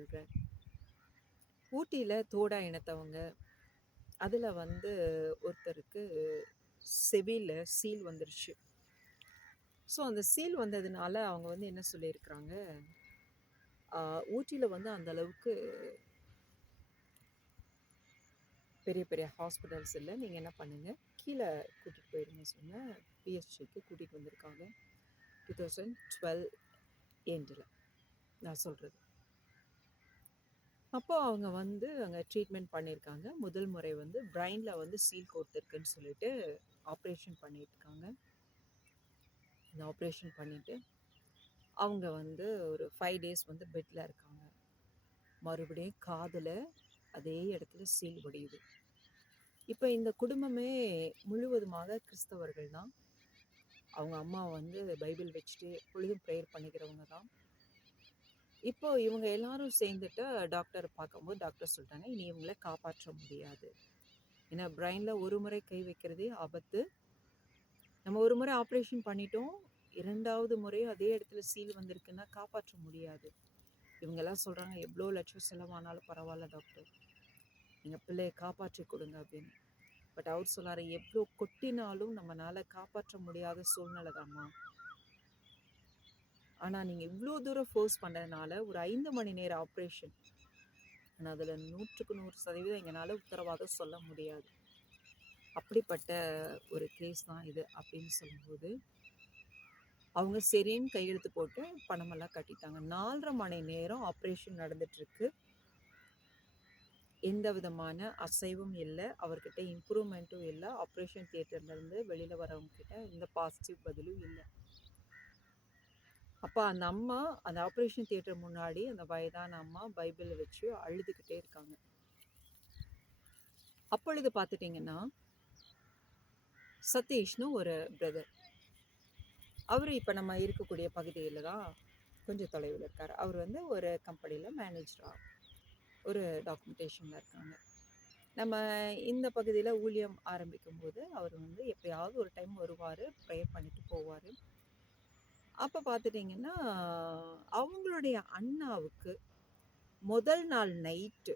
கொள்கிறேன். ஊட்டியில் தோடா இனத்தவங்க, அதில் வந்து ஒருத்தருக்கு செவியில் சீல் வந்துருச்சு. ஸோ அந்த சீல் வந்ததுனால அவங்க வந்து என்ன சொல்லியிருக்கிறாங்க, ஊட்டியில் வந்து அந்த அளவுக்கு பெரிய பெரிய ஹாஸ்பிட்டல்ஸ் இல்லை, நீங்கள் என்ன பண்ணுங்கள் கீழே கூட்டிகிட்டு போயிடுங்க சொன்ன பிஎஸ்சிக்கு கூட்டிகிட்டு வந்திருக்காங்க. 2012 எண்டில் நான் சொல்கிறது. அப்போ அவங்க வந்து அங்கே ட்ரீட்மெண்ட் பண்ணியிருக்காங்க. முதல் முறை வந்து பிரைனில் வந்து சீல் கோர்த்துருக்குன்னு சொல்லிட்டு ஆப்ரேஷன் பண்ணியிருக்காங்க. இந்த ஆப்ரேஷன் பண்ணிவிட்டு அவங்க வந்து ஒரு 5 days வந்து பெட்டில் இருக்காங்க. மறுபடியும் காதில் அதே இடத்துல சீல் ஒடியுது. இப்போ இந்த குடும்பமே முழுவதுமாக கிறிஸ்தவர்கள் தான். அவங்க அம்மா வந்து பைபிள் வச்சுட்டு எப்பொழுதும் ப்ரேயர் பண்ணிக்கிறவங்க தான். இப்போ இவங்க எல்லாரும் சேர்ந்துட்டு டாக்டரை பார்க்கும்போது டாக்டர் சொல்லிட்டாங்க, இனி இவங்களை காப்பாற்ற முடியாது. ஏன்னா பிரைனில் ஒரு முறை கை வைக்கிறதே ஆபத்து. நம்ம ஒரு முறை ஆப்ரேஷன் பண்ணிட்டோம், 2வது முறையும் அதே இடத்துல சீல் வந்திருக்குன்னா காப்பாற்ற முடியாது. இவங்கெல்லாம் சொல்கிறாங்க, எவ்வளோ லட்சம் செலவானாலும் பரவாயில்ல டாக்டர், நீங்கள் பிள்ளையை காப்பாற்றி கொடுங்க அப்படின்னு. பட் அவர் சொல்லார், எவ்வளோ கொட்டினாலும் நம்மளால் காப்பாற்ற முடியாத சூழ்நிலை தான்மா. ஆனால் நீங்கள் இவ்வளோ தூரம் ஃபோர்ஸ் பண்ணுறதுனால ஒரு 5 மணி நேர ஆப்ரேஷன், ஆனால் அதில் 100% எங்களால் உத்தரவாதம் சொல்ல முடியாது. அப்படிப்பட்ட ஒரு கேஸ் தான் இது அப்படின்னு சொல்லும்போது அவங்க சரின்னு கையெழுத்து போட்டு பணமெல்லாம் கட்டிட்டாங்க. 4.5 மணி நேரம் ஆப்ரேஷன் நடந்துட்டுருக்கு. எந்த விதமான அசைவும் இல்லை, அவர்கிட்ட இம்ப்ரூவ்மெண்ட்டும் இல்லை. ஆப்ரேஷன் தியேட்டர்லேருந்து வெளியில் வரவங்கக்கிட்ட எந்த பாசிட்டிவ் பதிலும் இல்லை. அப்போ அந்த அம்மா அந்த ஆப்ரேஷன் தியேட்டர் முன்னாடி அந்த வயதான அம்மா பைபிளை வச்சு அழுதுகிட்டே இருக்காங்க. அப்பொழுது பார்த்துட்டிங்கன்னா சதீஷ்னு ஒரு பிரதர், அவர் இப்போ நம்ம இருக்கக்கூடிய பகுதியில் தான் கொஞ்சம் தொலைவில் இருக்கார். அவர் வந்து ஒரு கம்பெனியில் மேனேஜராக ஒரு டாக்குமெண்டேஷனில் இருக்காங்க. நம்ம இந்த பகுதியில் ஊழியம் ஆரம்பிக்கும் போது அவர் வந்து எப்பயாவது ஒரு டைம் வருவார், ப்ரேயர் பண்ணிட்டு போவார். அப்போ பார்த்துட்டிங்கன்னா அவங்களுடைய அண்ணாவுக்கு முதல் நாள் நைட்டு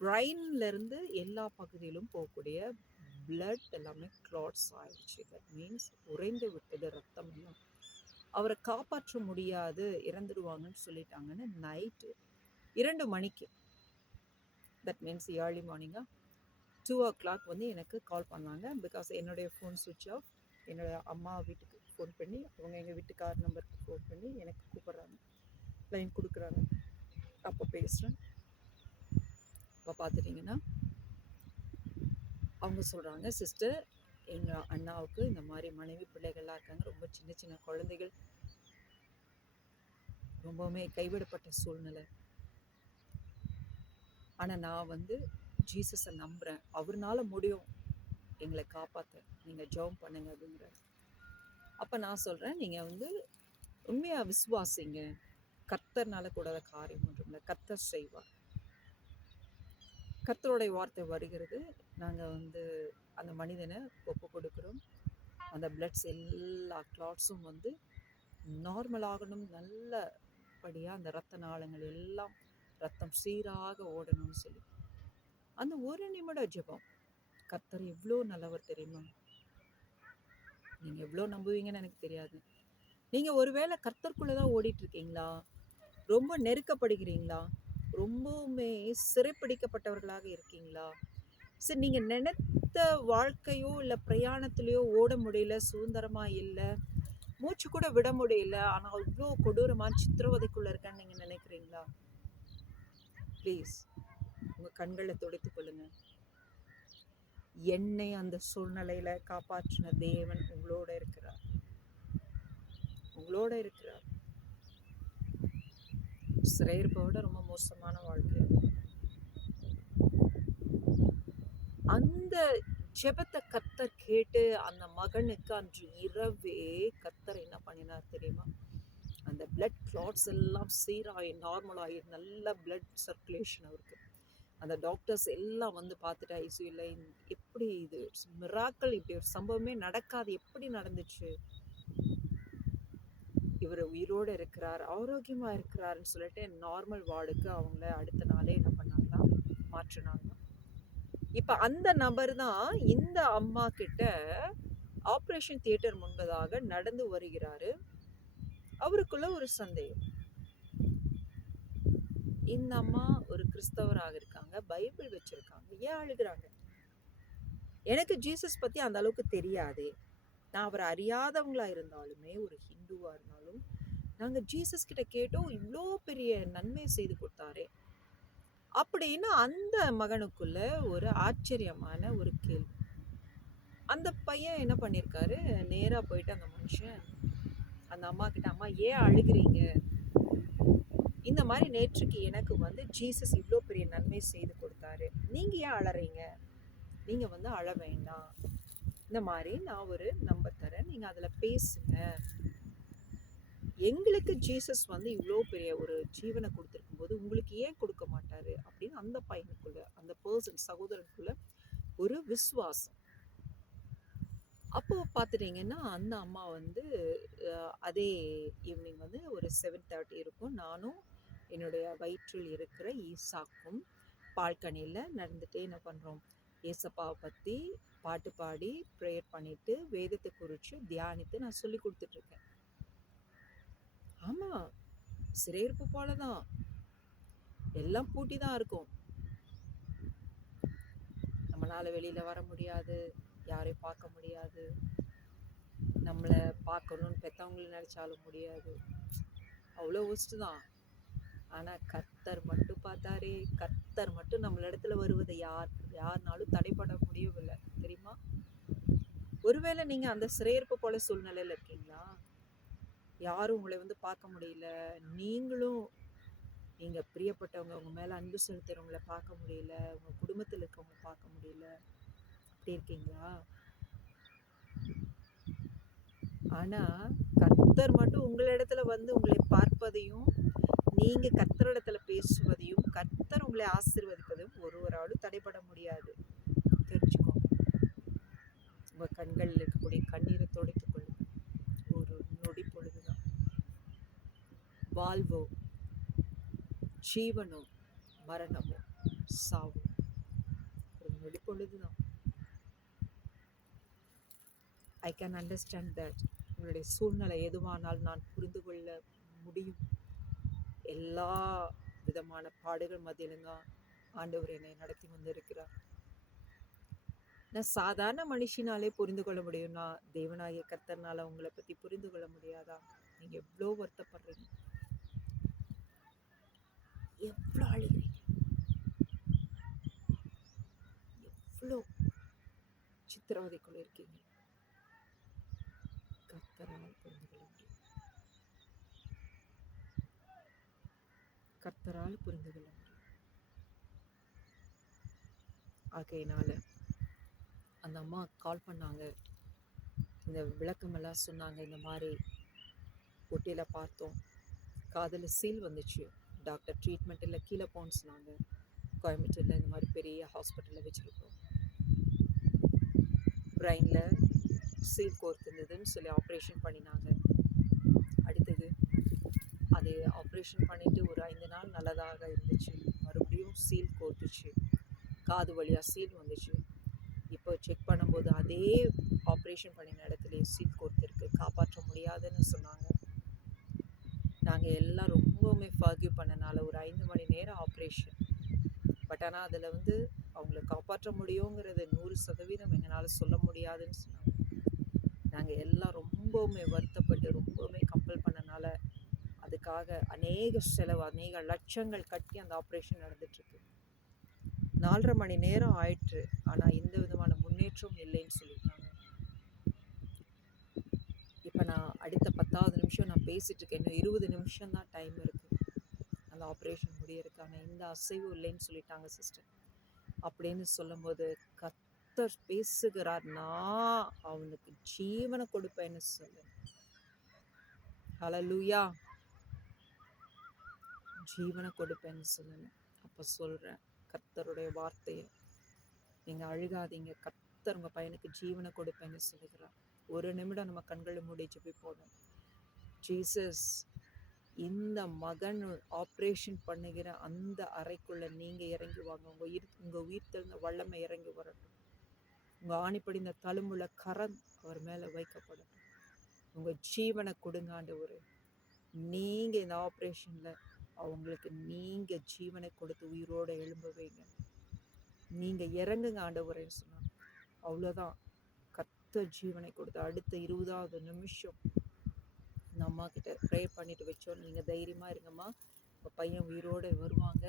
பிரைன்லேருந்து எல்லா பகுதியிலும் போகக்கூடிய பிளட் எல்லாமே கிளாட்ஸ் ஆயிடுச்சு. தட் மீன்ஸ் உறைந்து விட்டது ரத்தம் எல்லாம். அவரை காப்பாற்ற முடியாது, இறந்துடுவாங்கன்னு சொல்லிட்டாங்கன்னு நைட்டு 2 மணிக்கு, தட் மீன்ஸ் ஏர்லி மார்னிங்காக 2 o'clock வந்து எனக்கு கால் பண்ணாங்க. பிகாஸ் என்னுடைய ஃபோன் சுவிட்ச் ஆஃப். என்னோடய அம்மா வீட்டுக்கு ஃபோன் பண்ணி, அவங்க எங்கள் வீட்டுக்கார் நம்பருக்கு ஃபோன் பண்ணி எனக்கு கூப்பிட்றாங்க, லைன் கொடுக்குறாங்க. அப்போ பேசுகிறேன். இப்போ பார்த்துட்டிங்கன்னா அவங்க சொல்கிறாங்க, சிஸ்டர் எங்கள் அண்ணாவுக்கு இந்த மாதிரி மனைவி பிள்ளைகள்லாம் இருக்காங்க, ரொம்ப சின்ன சின்ன குழந்தைகள், ரொம்பவுமே கைவிடப்பட்ட சூழ்நிலை. ஆனால் நான் வந்து ஜீசஸை நம்புகிறேன், அவர்னால முடியும் எங்களை காப்பாற்ற, நீங்கள் ஜெபம் பண்ணுங்க அப்படிங்கிறார். அப்போ நான் சொல்கிறேன், நீங்கள் வந்து உண்மையாக விசுவாசிங்க, கர்த்தர்னால கூடாத காரியம் ஒன்றும் இல்லை, கர்த்தர் செய்வார். கர்த்தருடைய வார்த்தை வருகிறது. நாங்கள் வந்து அந்த மனிதனை ஒப்பு கொடுக்குறோம். அந்த பிளட்ஸ் எல்லா கிளாட்ஸும் வந்து நார்மலாகணும், நல்லபடியாக அந்த இரத்த நாளங்கள் எல்லாம் ரத்தம் சீராக ஓடணும்னு சொல்லி அந்த ஒரு நிமிட ஜெபம். கர்த்தர் எவ்வளோ நல்லவர் தெரியுமா? நீங்கள் எவ்வளோ நம்புவீங்கன்னு எனக்கு தெரியாது. நீங்கள் ஒருவேளை கர்த்தருக்குள்ளே தான் ஓடிட்டுருக்கீங்களா? ரொம்ப நெருக்கப்படுகிறீங்களா? ரொம்பவுமே சிறைப்பிடிக்கப்பட்டவர்களாக இருக்கீங்களா? சரி, நீங்கள் நினைத்த வாழ்க்கையோ இல்லை பிரயாணத்திலையோ ஓட முடியல, சுதந்திரமாக இல்லை, மூச்சு கூட விட முடியல, ஆனால் அவ்வளோ கொடூரமான சித்திரவதைக்குள்ளே இருக்கேன்னு நீங்கள் நினைக்கிறீங்களா? ப்ளீஸ் உங்கள் கண்களை துடைத்து கொள்ளுங்க. என்னை அந்த சூழ்நிலையில் காப்பாற்றின தேவன் உங்களோட இருக்கிறார், உங்களோட இருக்கிறார். சிறையிருப்போட ரொம்ப மோசமான வாழ்க்கை. அந்த ஜெபத்தை கர்த்தர் கேட்டு அந்த மகனுக்கு அன்று இரவே கர்த்தர் என்ன பண்ணினார் தெரியுமா? அந்த பிளட் கிளாட்ஸ் எல்லாம் சீராகி நார்மலாகி நல்ல பிளட் சர்க்குலேஷன் அவருக்கு. அந்த டாக்டர்ஸ் எல்லாம் வந்து பார்த்துட்டு ஐசியூல எப்படி இது மிராக்கள், இப்படி ஒரு சம்பவமே நடக்காது, எப்படி நடந்துச்சு? இவர் உயிரோடு இருக்கிறார், ஆரோக்கியமாக இருக்கிறாருன்னு சொல்லிட்டு நார்மல் வார்டுக்கு அவங்கள அடுத்த நாளே என்ன பண்ணாங்கன்னா மாற்றினாங்க. இப்போ அந்த நபர் தான் இந்த அம்மா கிட்ட ஆப்ரேஷன் தியேட்டர் முன்பதாக நடந்து வருகிறாரு. அவருக்குள்ள ஒரு சந்தேகம். இந்த அம்மா ஒரு கிறிஸ்தவராக இருக்காங்க, பைபிள் வச்சிருக்காங்க, ஏன் அழுகிறாங்க? எனக்கு ஜீசஸ் பத்தி அந்த அளவுக்கு தெரியாதே. நான் அவரை அறியாதவங்களா இருந்தாலுமே, ஒரு ஹிந்துவா இருந்தாலும், நாங்க ஜீசஸ் கிட்ட கேட்டோம், இவ்வளோ பெரிய நன்மை செய்து கொடுத்தாரே அப்படின்னு அந்த மகனுக்குள்ள ஒரு ஆச்சரியமான ஒரு கேள்வி. அந்த பையன் என்ன பண்ணியிருக்காரு, நேரா போயிட்டு அந்த மனுஷன் அந்த அம்மா கிட்ட, அம்மா ஏன் அழுகிறீங்க? இந்த மாதிரி நேற்றுக்கு எனக்கு வந்து ஜீசஸ் இவ்வளோ பெரிய நன்மை செய்து கொடுத்தாரு, நீங்க ஏன் அழறீங்க? நீங்க வந்து அழ வேண்டாம், இந்த மாதிரி நான் ஒரு நம்பர் தரேன், நீங்க அதுல பேசுங்க. எங்களுக்கு ஜீசஸ் வந்து இவ்வளோ பெரிய ஒரு ஜீவனை கொடுத்துருக்கும் போது உங்களுக்கு ஏன் கொடுக்க மாட்டாரு அப்படின்னு அந்த பையனுக்குள்ள, அந்த பர்சன் சகோதரனுக்குள்ள ஒரு விசுவாசம். அப்போ பார்த்துட்டீங்கன்னா அந்த அம்மா வந்து அதே ஈவினிங் வந்து ஒரு 7:30 இருக்கும். நானும் என்னுடைய வயிற்றில் இருக்கிற ஈசாக்கும் பால்கனியில் நடந்துட்டே என்ன பண்ணுறோம், ஏசப்பாவை பற்றி பாட்டு பாடி ப்ரேயர் பண்ணிட்டு வேதத்தை குறித்து தியானித்து நான் சொல்லி கொடுத்துட்ருக்கேன். ஆமாம், சிறையிருப்பு போல தான், எல்லாம் பூட்டி தான் இருக்கும். நம்மளால் வெளியில் வர முடியாது, யாரையும் பார்க்க முடியாது, நம்மளை பார்க்கணுன்னு பெற்றவங்களும் நினச்சாலும் முடியாது, அவ்வளோ ஒஸ்ட்டு தான். ஆனால் கர்த்தர் மட்டும் பார்த்தாரே, கர்த்தர் மட்டும் நம்மளிடத்துல வருவதை யாருனாலும் தடைப்பட முடியவில்லை தெரியுமா? ஒருவேளை நீங்கள் அந்த சிறையிருப்பு போல சூழ்நிலையில் இருக்கீங்களா? யாரும் உங்களை வந்து பார்க்க முடியல, நீங்களும் நீங்கள் பிரியப்பட்டவங்க, உங்கள் மேலே அன்பு செலுத்துறவங்களை பார்க்க முடியல, உங்கள் குடும்பத்தில் இருக்கவங்க பார்க்க முடியல, அப்படி இருக்கீங்களா? ஆனால் கர்த்தர் மட்டும் உங்களிடத்துல வந்து உங்களை பார்ப்பதையும், நீங்கள் கர்த்தரிடத்துல பேசுவதையும், கர்த்தர் உங்களை ஆசீர்வதிப்பதையும் ஒருவராலும் தடைபட முடியாது, தெரிஞ்சுக்கோங்க. உங்கள் கண்களில் இருக்கக்கூடிய கண்ணீரை துடைத்துக் கொள்ளுங்க. ஒரு நொடி பொழுதுதான். வாழ்வோ ஜீவனோ மரணமோ சாவோ ஒரு நொடி பொழுதுதான். I can understand that. உங்களுடைய சூழ்நிலை எதுவானால் நான் புரிந்து கொள்ள முடியும். எல்லா விதமான பாடுகள் மத்தியிலும் தான் ஆண்டவர் என்னை நடத்தி வந்திருக்கிறார். நான் சாதாரண மனுஷனாலே புரிந்து கொள்ள முடியும்னா தேவனாகிய கர்த்தர்னால உங்களை பற்றி புரிந்து கொள்ள முடியாதா? நீங்கள் எவ்வளோ வருத்தப்படுறீங்க, எவ்வளோ அழுகிறீங்க, எவ்வளோ சித்திரவதைக்குள்ள இருக்கீங்க. கர்த்தரால் புரிந்து கொள்ள முடியும், கர்த்தரால் புரிந்து கொள்ள முடியும். ஆகையினால அந்த அம்மா கால் பண்ணாங்க, இந்த விளக்கமெல்லாம் சொன்னாங்க. இந்த மாதிரி ஒட்டியில் பார்த்தோம், காதில் சீல் வந்துச்சு, டாக்டர் ட்ரீட்மெண்ட் இல்லை, கீழே போன்னு சொன்னாங்க. கோயம்புத்தூரில் இந்த மாதிரி பெரிய ஹாஸ்பிட்டலில் வச்சுருக்கோம், பிரெயினில் சீல் கோர்த்துருந்ததுன்னு சொல்லி ஆப்ரேஷன் பண்ணினாங்க. அடுத்தது அது ஆப்ரேஷன் பண்ணிவிட்டு ஒரு 5 நாள் நல்லதாக இருந்துச்சு, மறுபடியும் சீல் கோர்த்துச்சு, காது வழியாக சீல் வந்துச்சு. இப்போ செக் பண்ணும்போது அதே ஆப்ரேஷன் பண்ணின இடத்துல சீல் கோர்த்துருக்கு, காப்பாற்ற முடியாதுன்னு சொன்னாங்க. நாங்கள் எல்லாம் ரொம்பவுமே ஃபர்கிவ் பண்ணனால ஒரு 5 மணி நேரம் ஆப்ரேஷன். பட் ஆனால் அதில் வந்து அவங்கள காப்பாற்ற முடியுங்கிறது 100% எங்களால் சொல்ல முடியாதுன்னு சொன்னாங்க. நாங்கள் எல்லாம் ரொம்பவுமே வருத்தப்பட்டு ரொம்பவுமே கம்பல் பண்ணனால அதுக்காக அநேக செலவு, அநேக லட்சங்கள் கட்டி அந்த ஆப்ரேஷன் நடந்துட்டுருக்கு. 4.5 மணி நேரம் ஆயிற்று, ஆனால் எந்த விதமான முன்னேற்றம் இல்லைன்னு சொல்லியிருக்காங்க. இப்போ நான் அடுத்த 10வது நிமிஷம் நான் பேசிகிட்டு இருக்கேன், இன்னும் 20 நிமிஷம் தான் டைம் இருக்குது அந்த ஆப்ரேஷன் முடியறதுக்கான, எந்த அசைவும் இல்லைன்னு சொல்லிட்டாங்க சிஸ்டர். அப்படின்னு சொல்லும்போது கர்த்தர் பேசுகிறார், நான் அவனுக்கு ஜீவனை கொடுப்பேன்னு சொல்லு. ஹல்லேலூயா, ஜீவனை கொடுப்பேன்னு சொல்லணும். அப்போ சொல்கிறேன் கர்த்தருடைய வார்த்தையை, நீங்கள் அழுகாதீங்க, கர்த்தர் உங்கள் பையனுக்கு ஜீவனை கொடுப்பேன்னு சொல்லுகிறார். ஒரு நிமிடம் நம்ம கண்களை மூடி ஜெபிப்போம். ஜீசஸ், இந்த மகன் ஆப்ரேஷன் பண்ணுகிற அந்த அறைக்குள்ள நீங்க இறங்கி வாங்க. உங்க உயிர் தெழுந்த வல்லமை இறங்கி வரட்டும். உங்க ஆணிப்படிந்த தழும்புல கரம் அவர் மேல வைக்கப்படட்டும். உங்க ஜீவனை கொடுங்க ஆண்டவரே. நீங்க இந்த ஆப்ரேஷன்ல அவங்களுக்கு நீங்க ஜீவனை கொடுத்து உயிரோட எழும்ப வைங்க. நீங்க இறங்குங்க ஆண்டவரேன்னு சொன்னாங்க. அவ்வளோதான். கர்த்தர் ஜீவனை கொடுத்து அடுத்த 20வது நிமிஷம் இந்த அம்மா கிட்ட ப்ரே பண்ணிட்டு வச்சோம். நீங்கள் தைரியமாக இருங்கம்மா, உங்கள் பையன் உயிரோடு வருவாங்க,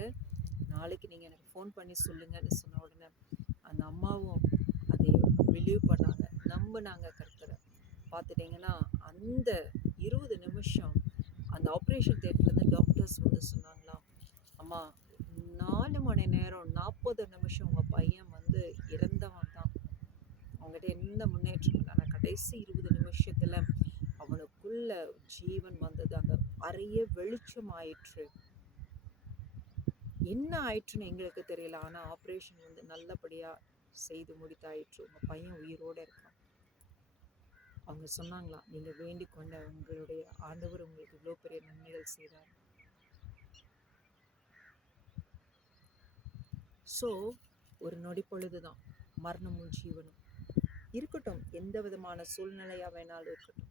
நாளைக்கு நீங்கள் எனக்கு ஃபோன் பண்ணி சொல்லுங்கன்னு சொன்ன உடனே அந்த அம்மாவும் அதை பிலீவ் பண்ணாங்க, நம்பினாங்க கர்த்தரை. பார்த்துட்டிங்கன்னா அந்த 20 நிமிஷம் அந்த ஆப்ரேஷன் தேட்டர்லேருந்து டாக்டர்ஸ் வந்து சொன்னாங்களாம், அம்மா 4 மணி நேரம் 40 நிமிஷம் உங்கள் பையன் வந்து இறந்தவன் தான், அவங்ககிட்ட எந்த முன்னேற்றம் இல்லை. ஆனால் கடைசி 20 நிமிஷத்தில் அவனுக்குள்ள ஜீவன் வந்தது. அந்த அறையே வெளிச்சம் ஆயிற்று. என்ன ஆயிற்றுன்னு எங்களுக்கு தெரியல, ஆனால் ஆப்ரேஷன் வந்து நல்லபடியாக செய்து முடித்தாயிற்று. உங்கள் பையன் உயிரோடு இருக்கான். அவங்க சொன்னாங்களாம், நீங்கள் வேண்டிக் கொண்ட உங்களுடைய ஆண்டவர் உங்களுக்கு இவ்வளோ பெரிய நன்மைகள் செய்தார். ஸோ ஒரு நொடி பொழுதுதான் மரணமும் ஜீவனும் இருக்கட்டும். எந்த விதமான சூழ்நிலையா வேணாலும் இருக்கட்டும்,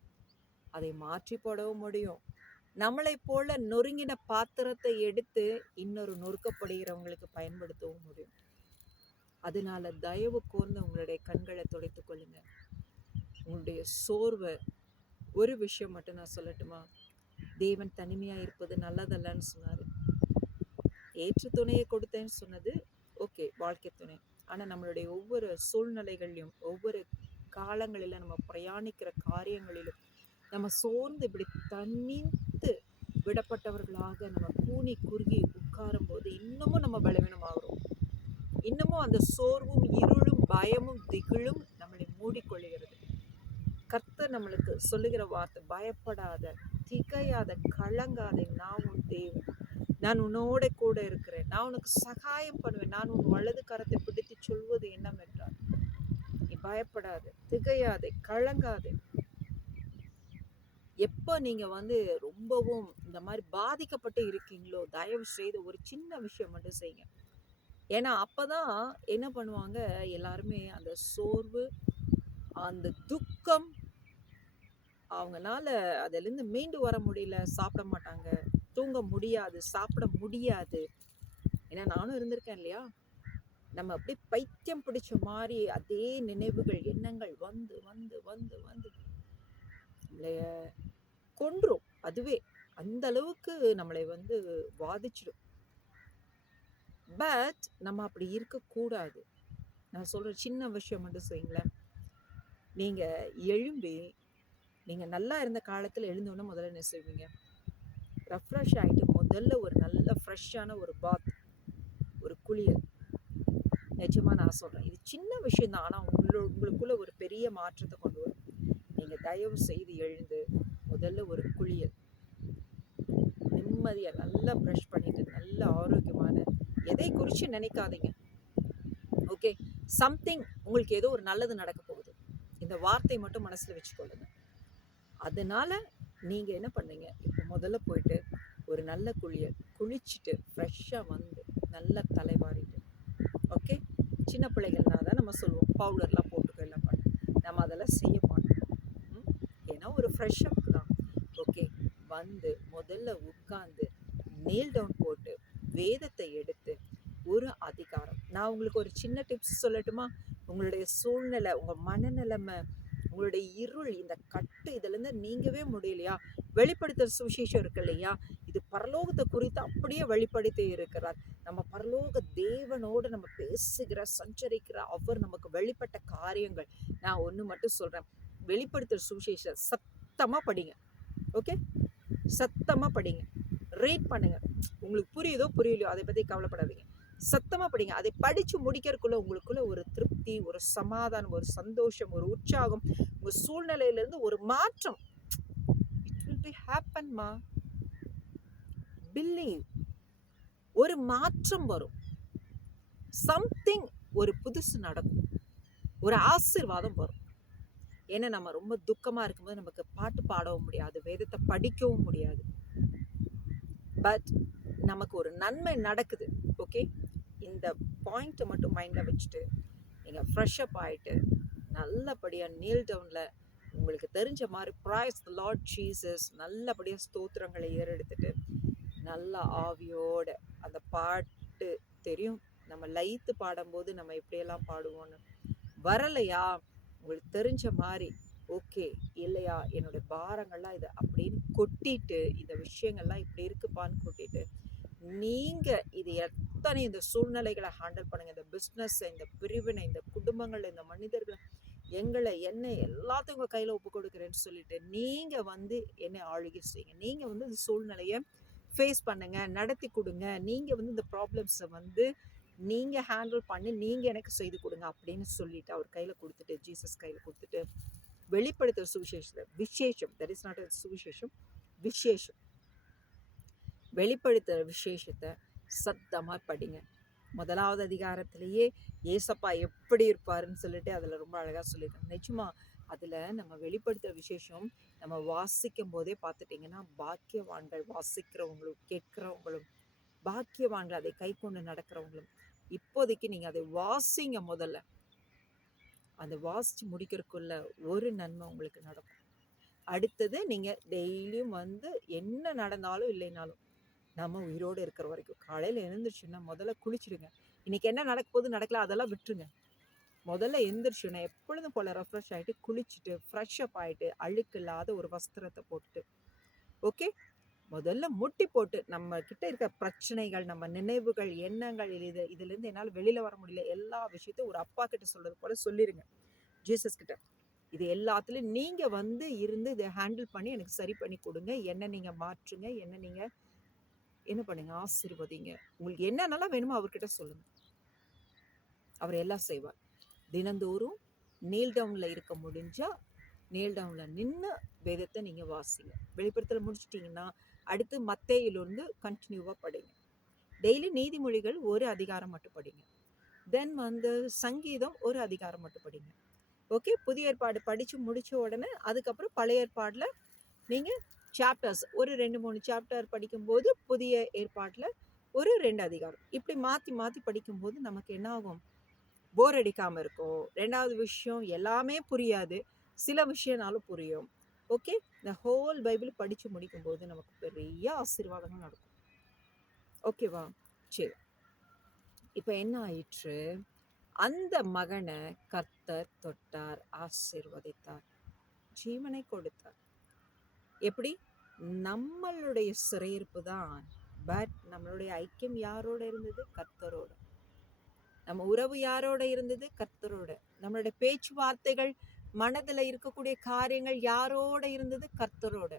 அதை மாற்றி போடவும் முடியும். நம்மளை போல நொறுங்கின பாத்திரத்தை எடுத்து இன்னொரு நொறுக்கப்படுகிறவங்களுக்கு பயன்படுத்தவும் முடியும். அதனால தயவு கூர்ந்து உங்களுடைய கண்களை துடைத்துக் கொள்ளுங்க. உங்களுடைய சோர்வை ஒரு விஷயம் மட்டும் நான் சொல்லட்டுமா, தேவன் தனிமையா இருப்பது நல்லதல்லன்னு சொன்னாரு. ஏற்ற துணையை கொடுத்தேன்னு சொன்னது ஓகே, வாழ்க்கை துணை. ஆனா நம்மளுடைய ஒவ்வொரு சூழ்நிலைகள்லையும் ஒவ்வொரு காலங்களில நம்ம பிரயாணிக்கிற காரியங்களிலும் நம்ம சோர்ந்து இப்படி தனித்து விடப்பட்டவர்களாக நம்ம கூனி குறுகி உட்காரும் போது இன்னமும் நம்ம பலவீனமாகிறோம். இன்னமும் அந்த சோர்வும் இருளும் பயமும் திகிலும் நம்மளை மூடிக்கொள்ளுகிறது. கர்த்தர் நம்மளுக்கு சொல்லுகிற வார்த்தை, பயப்படாத, திகையாத, கலங்காதே, நான் உன் தேவன், நான் உன்னோட கூட இருக்கிறேன், நான் உனக்கு சகாயம் பண்ணுவேன், நான் உன் வலது கரத்தை பிடித்து சொல்வது என்னவென்றால், நீ பயப்படாத, திகையாதே, கலங்காதே. எப்போ நீங்க வந்து ரொம்பவும் இந்த மாதிரி பாதிக்கப்பட்டு இருக்கீங்களோ, தயவு செய்து ஒரு சின்ன விஷயம் மட்டும் செய்யுங்க. ஏன்னா அப்பதான் என்ன பண்ணுவாங்க எல்லாருமே, அந்த சோர்வு, அந்த துக்கம், அவங்களால அதிலிருந்து மீண்டு வர முடியல, சாப்பிட மாட்டாங்க, தூங்க முடியாது, சாப்பிட முடியாது. ஏன்னா நானும் இருந்திருக்கேன் இல்லையா, நம்ம அப்படியே பைத்தியம் பிடிச்ச மாதிரி அதே நினைவுகள் எண்ணங்கள் வந்து வந்து வந்து வந்து நம்மளைய கொன்றும். அதுவே அந்த அளவுக்கு நம்மளை வந்து பாதிச்சிடும். பட் நம்ம அப்படி இருக்கக்கூடாது. நான் சொல்ற சின்ன விஷயம் மட்டும் செய்யுங்களேன். நீங்க எழும்பி, நீங்க நல்லா இருந்த காலத்துல எழுந்தோன்னா முதல்ல என்ன செய்வீங்க, ரெஃப்ரெஷ் ஆயிட்டு முதல்ல ஒரு நல்ல ஃப்ரெஷ்ஷான ஒரு பாத், ஒரு குளியல். நிஜமா நான் சொல்றேன், இது சின்ன விஷயம் தான், ஆனா உங்களுக்குள்ள ஒரு பெரிய மாற்றத்தை கொண்டு வரும். நீங்க தயவு செய்து எழுந்து முதல்ல ஒரு குளியல், நிம்மதியா நல்லா ப்ரஷ் பண்ணிட்டு நல்ல ஆரோக்கியமான, எதை குறித்து நினைக்காதீங்க. ஓகே, சம்திங் உங்களுக்கு ஏதோ ஒரு நல்லது நடக்க போகுது, இந்த வார்த்தை மட்டும் மனசுல வச்சுக்கொள்ளுங்க. அதனால நீங்க என்ன பண்ணீங்க, இப்போ முதல்ல போயிட்டு ஒரு நல்ல குளியல் குளிச்சுட்டு ஃப்ரெஷ்ஷாக வந்து நல்லா தலைவாரிட்டு, ஓகே. சின்ன பிள்ளைகள்னா தான் நம்ம சொல்லுவோம் பவுடர்லாம் போட்டுக்கோ எல்லாம் பண்ண, நம்ம அதெல்லாம் செய்ய மாட்டோம். ஏன்னா ஒரு ஃப்ரெஷ்ஷப் தான். ஓகே, வந்து முதல்ல உட்கார்ந்து நீல் டவுன் போட்டு வேதத்தை எடுத்து ஒரு அதிகாரம். நான் உங்களுக்கு ஒரு சின்ன டிப்ஸ் சொல்லட்டுமா? உங்களுடைய சூழ்நிலை, உங்கள் மனநிலைமை, உங்களுடைய இருள், இந்த கட்டு, இதுலேருந்து நீங்கவே முடியலையா, வெளிப்படுத்துகிற சுவிசேஷம் இருக்கு இல்லையா, இது பரலோகத்தை குறித்து அப்படியே வெளிப்படுத்தி இருக்கிறார். நம்ம பரலோக தேவனோடு நம்ம பேசுகிற சஞ்சரிக்கிற அவர் நமக்கு வெளிப்பட்ட காரியங்கள். நான் ஒன்று மட்டும் சொல்கிறேன், வெளிப்படுத்துகிற சுவிசேஷம் சத்தமாக படிங்க. ஓகே, சத்தமாக படிங்க, ரீட் பண்ணுங்க. உங்களுக்கு புரியுதோ புரியலையோ அதை பற்றி கவலைப்படாதீங்க, சத்தமாக படிங்க. அதை படித்து முடிக்கிறதுக்குள்ள உங்களுக்குள்ள ஒரு திருப்தி, ஒரு சமாதானம், ஒரு சந்தோஷம், ஒரு உற்சாகம், உங்கள் சூழ்நிலையிலேருந்து ஒரு மாற்றம். இட் வில் பி ஹேப்பன்மா, பிலீவ். ஒரு மாற்றம் வரும், சம்திங், ஒரு புதுசு நடக்கும், ஒரு ஆசீர்வாதம் வரும். ஏன்னா நம்ம ரொம்ப துக்கமா இருக்கும்போது நமக்கு பாட்டு பாடவும் முடியாது, வேதத்தை படிக்கவும் முடியாது. பட் நமக்கு ஒரு நன்மை நடக்குது. ஓகே, இந்த பாயிண்ட்டை மட்டும் மைண்டில் வச்சுட்டு நீங்கள் ஃப்ரெஷ் அப் ஆகிட்டு நல்லபடியாக நீல் டவுனில் உங்களுக்கு தெரிஞ்ச மாதிரி பிரைஸ் தி லார்ட் ஜீசஸ் நல்லபடியாக ஸ்தோத்திரங்களை ஏறெடுத்துட்டு நல்ல ஆவியோட அந்த பாட்டு தெரியும், நம்ம லயித்து பாடும்போது நம்ம எப்படியெல்லாம் பாடுவோன்னு வரலையா உங்களுக்கு தெரிஞ்ச மாதிரி ஓகே இல்லையா என்னோட பாரங்கள்லாம் இது அப்படின்னு கொட்டிட்டு இந்த விஷயங்கள்லாம் இப்படி இருக்குப்பான்னு கொட்டிட்டு நீங்கள் இது எத்தனை இந்த சூழ்நிலைகளை ஹேண்டில் பண்ணுங்க, இந்த பிஸ்னஸ், இந்த பிரிவினை, இந்த குடும்பங்கள், இந்த மனிதர்கள், எங்களை என்ன எல்லாத்தையும் உங்கள் கையில் ஒப்பு கொடுக்குறேன்னு சொல்லிட்டு நீங்கள் வந்து என்னை ஆளுகை செய்யுங்க. நீங்கள் வந்து இந்த சூழ்நிலையை ஃபேஸ் பண்ணுங்க, நடத்தி கொடுங்க. நீங்கள் வந்து இந்த ப்ராப்ளம்ஸை வந்து நீங்கள் ஹேண்டில் பண்ணி நீங்கள் எனக்கு செய்து கொடுங்க அப்படின்னு சொல்லிட்டு அவர் கையில் கொடுத்துட்டு, ஜீசஸ் கையில் கொடுத்துட்டு வெளிப்படுத்துகிற சுவிசேஷத்தை விசேஷம், தட் இஸ் நாட் சுவிசேஷம், விசேஷம், வெளிப்படுத்துகிற விசேஷத்தை சத்தமாக படிங்க. 1வது அதிகாரத்திலேயே ஏசப்பா எப்படி இருப்பாருன்னு சொல்லிட்டு அதில் ரொம்ப அழகாக சொல்லியிருக்காங்க. நிஜமா அதில் நம்ம வெளிப்படுத்துகிற விசேஷம் நம்ம வாசிக்கும் போதே பார்த்துட்டிங்கன்னா பாக்கியவான்கள், வாசிக்கிறவங்களும் கேட்குறவங்களும் பாக்கியவான்கள், அதை கை கொண்டு நடக்கிறவங்களும். இப்போதைக்கு நீங்கள் அதை வாசிங்க. முதல்ல அந்த வாசித்து முடிக்கிறதுக்குள்ள ஒரு நன்மை உங்களுக்கு நடக்கும். அடுத்தது நீங்கள் டெய்லியும் வந்து என்ன நடந்தாலும் இல்லைனாலும் நம்ம உயிரோடு இருக்கிற வரைக்கும் காலையில் எழுந்திரிச்சுன்னா முதல்ல குளிச்சுடுங்க. இன்னைக்கு என்ன நடக்க போகுது நடக்கல அதெல்லாம் விட்டுருங்க. முதல்ல எழுந்திரிச்சுன்னா எப்பொழுதும் போல் ரெஃப்ரெஷ் ஆகிட்டு குளிச்சுட்டு ஃப்ரெஷ் அப் ஆகிட்டு அழுக்கு இல்லாத ஒரு வஸ்திரத்தை போட்டுட்டு ஓகே முதல்ல முட்டி போட்டு நம்ம கிட்ட இருக்க பிரச்சனைகள், நம்ம நினைவுகள், எண்ணங்கள், இதுலேருந்து என்னால் வெளியில் வர முடியல எல்லா விஷயத்தையும் ஒரு அப்பா கிட்ட சொல்கிறது போல சொல்லிடுங்க ஜீசஸ் கிட்ட. இது எல்லாத்துலேயும் நீங்கள் வந்து இருந்து இதை ஹேண்டில் பண்ணி எனக்கு சரி பண்ணி கொடுங்க, என்ன நீங்கள் மாற்றுங்க, என்ன நீங்கள் என்ன பண்ணுங்க, ஆசீர்வதிங்க. உங்களுக்கு என்னென்னலாம் வேணுமோ அவர்கிட்ட சொல்லுங்க, அவர் எல்லாம் செய்வார். தினந்தோறும் நீல் டவுனில் இருக்க முடிஞ்சா நீல் டவுனில் நின்று வேதத்தை நீங்கள் வாசிங்க. வெளிப்படுத்தல முடிச்சிட்டிங்கன்னா அடுத்து மத்தேயிலிருந்து கண்டினியூவாக படிங்க. டெய்லி நீதிமொழிகள் ஒரு அதிகாரம் மட்டும் படிங்க. தென் வந்து சங்கீதம் ஒரு அதிகாரம் மட்டும் படிங்க. ஓகே, புதிய ஏற்பாடு படித்து முடித்த உடனே அதுக்கப்புறம் பழைய ஏற்பாடில் நீங்கள் சாப்டர்ஸ் ஒரு 2-3 சாப்டர் படிக்கும்போது புதிய ஏற்பாட்டில் ஒரு 2 அதிகாரம் இப்படி மாற்றி மாற்றி படிக்கும்போது நமக்கு என்ன ஆகும், போர் அடிக்காமல் இருக்கும். 2வது விஷயம் எல்லாமே புரியாது, சில விஷயம்னாலும் புரியும். ஓகே, இந்த ஹோல் பைபிள் படித்து முடிக்கும்போது நமக்கு பெரிய ஆசீர்வாதங்கள் நடக்கும். ஓகேவா? சரி, இப்போ என்ன ஆயிற்று, அந்த மகனை கர்த்தர் தொட்டார், ஆசீர்வதித்தார், ஜீவனை கொடுத்தார். எப்படி? நம்மளுடைய சிறையிருப்பு தான், பட் நம்மளுடைய ஐக்கியம் யாரோட இருந்தது? கர்த்தரோட. நம்ம உறவு யாரோட இருந்தது? கர்த்தரோட. நம்மளுடைய பேச்சுவார்த்தைகள், மனதில் இருக்கக்கூடிய காரியங்கள் யாரோட இருந்தது? கர்த்தரோட.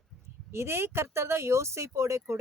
இதே கர்த்தர் தான் யோசேப்போட கூட